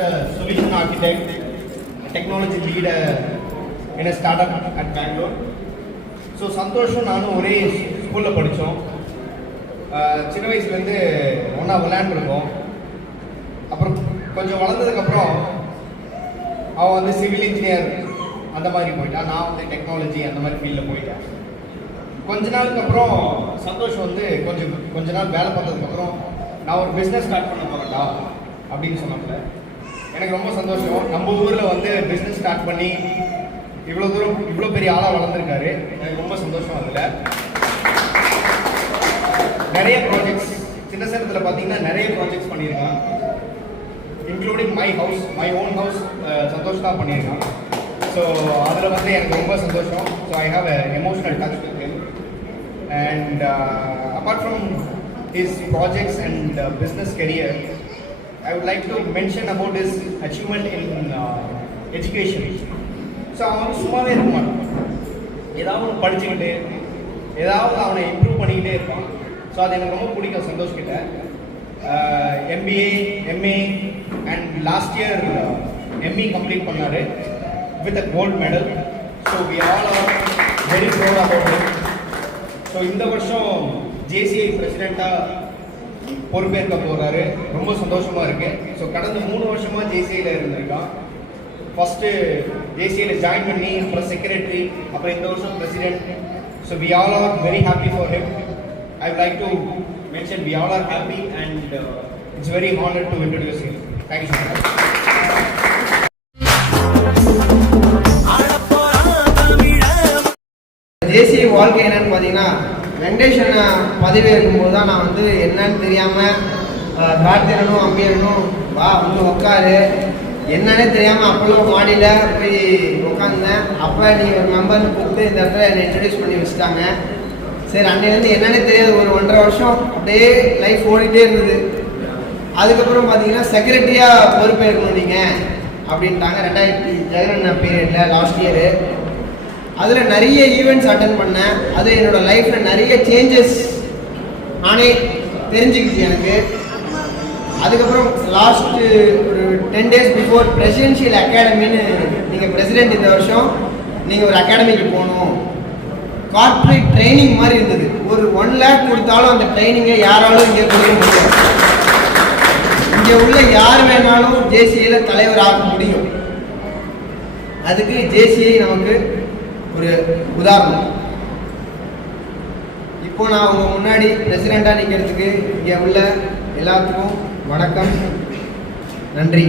a solution architect, a technology lead in a startup at Bangalore. So சந்தோஷம் நானும் ஒரே ஸ்கூலில் படித்தோம். சின்ன வயசுலேருந்து ஒன்றா விளையாண்டுருக்கோம். அப்புறம் கொஞ்சம் வளர்ந்ததுக்கப்புறம் அவன் வந்து சிவில் இன்ஜினியர் அந்த மாதிரி போயிட்டான், நான் வந்து டெக்னாலஜி அந்த மாதிரி ஃபீல்டில் போயிட்டேன். கொஞ்ச நாளுக்கு அப்புறம் சந்தோஷம் வந்து கொஞ்ச நாள் வேலை பார்த்ததுக்கப்புறம் நான் ஒரு பிஸ்னஸ் ஸ்டார்ட் பண்ண போகிறேன்டா அப்படின்னு சொன்னாங்க. எனக்கு ரொம்ப சந்தோஷம். நம்ம ஊரில் வந்து பிஸ்னஸ் ஸ்டார்ட் பண்ணி இவ்வளோ தூரம் இவ்வளோ பெரிய ஆளாக வளர்ந்துருக்காரு. எனக்கு ரொம்ப சந்தோஷம். அதில் நிறைய ப்ராஜெக்ட்ஸ் சின்ன சேலத்தில் பார்த்தீங்கன்னா நிறைய ப்ராஜெக்ட்ஸ் பண்ணியிருக்கான், including my own house Santosh தான் பண்ணியிருக்கான். ஸோ அதில் வந்து எனக்கு ரொம்ப சந்தோஷம். So I have a emotional touch with him. And apart from his projects and business career, I would like to mention about his achievement in education. So அவன் சும்மாவே இருக்க மாட்டான், ஏதாவது ஒன்று படிச்சுக்கிட்டு ஏதாவது அவனை இம்ப்ரூவ் பண்ணிக்கிட்டே இருப்பான். ஸோ அது எனக்கு ரொம்ப பிடிக்கும் சந்தோஷ் கிட்ட. MBA, MA and last year ME complete பண்ணார் with a gold medal. So we all are very proud about it. So இந்த வருஷம் JCI பிரசிடெண்ட்டாக பொறுப்பேற்க போகிறாரு. ரொம்ப சந்தோஷமாக இருக்குது. ஸோ கடந்த 3 வருஷமாக JCIயில் இருந்திருக்கான். ஃபஸ்ட்டு JCIயில் ஜாயின் பண்ணி அப்புறம் செக்ரட்டரி, அப்புறம் இந்த வருஷம் president. So we all are very happy for him. I would like to mention we all are happy and it's very honored to introduce him. Thank you so much. JCI வாழ்க்கை என்னன்னு பார்த்தீங்கன்னா, வெங்கடேஷன் பதவி இருக்கும்போது தான் நான் வந்து என்னன்னு தெரியாமல் கார்த்திகனும் அம்பியனும் வா வந்து உட்காரு என்னன்னே தெரியாமல் அப்போல்லாம் மாடியில் போய் உட்காந்துனேன். அப்போ நீ ஒரு மெம்பர்னு கூப்பிட்டு இந்த இடத்துல என்னை இன்ட்ரடியூஸ் பண்ணி வச்சுட்டாங்க. சரி, அன்னையிலேருந்து என்னன்னே தெரியாது. ஒரு 1.5 வருஷம் அப்படியே லைஃப் ஓடிட்டே இருந்தது. அதுக்கப்புறம் பார்த்தீங்கன்னா செக்ரட்டரியாக பொறுப்பேற்கணும் நீங்கள் அப்படின்ட்டாங்க 2000 ஜெகன் பீரியடில் லாஸ்ட் இயரு. அதில் நிறைய ஈவெண்ட்ஸ் அட்டன் பண்ணேன். அது என்னோடய லைஃப்பில் நிறைய சேஞ்சஸ் நானே தெரிஞ்சுக்கிச்சு எனக்கு. அதுக்கப்புறம் லாஸ்ட்டு ஒரு 10 days பிஃபோர் பிரசிடென்ஷியல் அகாடமின்னு, நீங்கள் பிரசிடென்ட் இந்த வருஷம் நீங்கள் ஒரு அகாடமிக்கு போகணும், கார்ப்பரேட் ட்ரைனிங் மாதிரி இருந்தது. ஒரு 1 lakh கொடுத்தாலும் அந்த ட்ரைனிங்கை யாராலும் இங்கே கொடுக்க முடியும். இங்கே உள்ள யார் வேணாலும் JCIயில் தலைவர் ஆக முடியும். அதுக்கு JCI நமக்கு ஒரு உதாரணம். இப்போ நான் அவங்க முன்னாடி பிரசிடெண்ட்டாக நிற்கிறதுக்கு இங்கே உள்ள எல்லாத்துக்கும் வணக்கம், நன்றி.